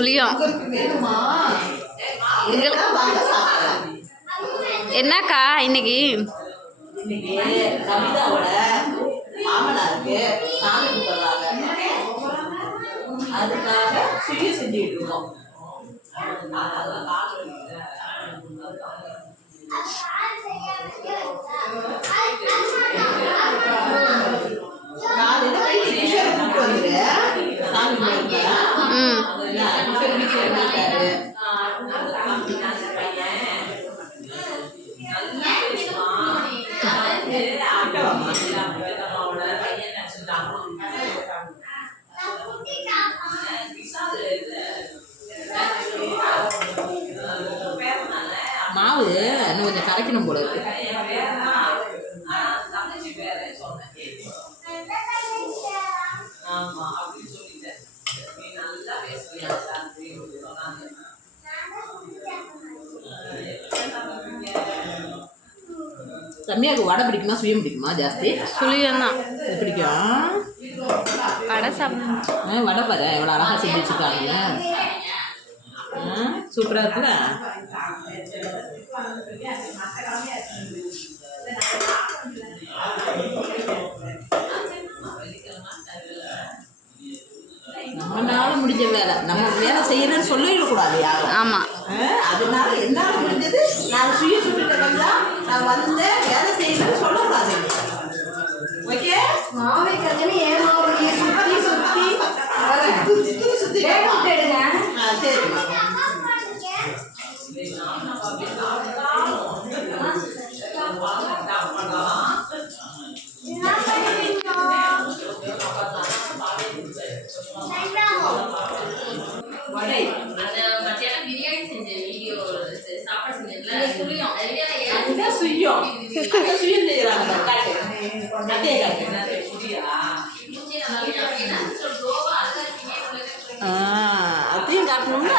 சுழியம். என்னக்கா இன்னைக்கு கவிதாவோட மாமனாருக்கு சாமி கும்பிடுறாங்க, அதுக்காக சுழியம் செஞ்சுட்டு இருக்கோம். மாவு இன்னும் கொஞ்சம் கரைக்கணும் போல இருக்கு. ரம்யாவுக்கு வடை பிடிக்குமா சுழியம் பிடிக்குமா? ஜாஸ்தி சுழியம் தான் பிடிக்கும். வடை சாப்பிட வடை பாரு எவ்வளோ அழகாக செஞ்சு வச்சுருக்காங்க. சூப்பராக இருக்குல்ல. நம்மளால முடிஞ்ச வேலை, நம்ம வேலை செய்யணும்னு சொல்லிடக்கூடாது யாரும். ஆமாம், அதனால என்னால் முடிஞ்சது நான் சுய சுட்டுட்டேன். நான் வந்தேன் வேலை செய்யணும்னு சொல்லக்கூடாது. ஓகே, மாவை கஞ்சனி ஏன் மாவு சுற்றி சுற்றி சுற்றி சுற்றி சரி. அதையும் காட்டணும்ல.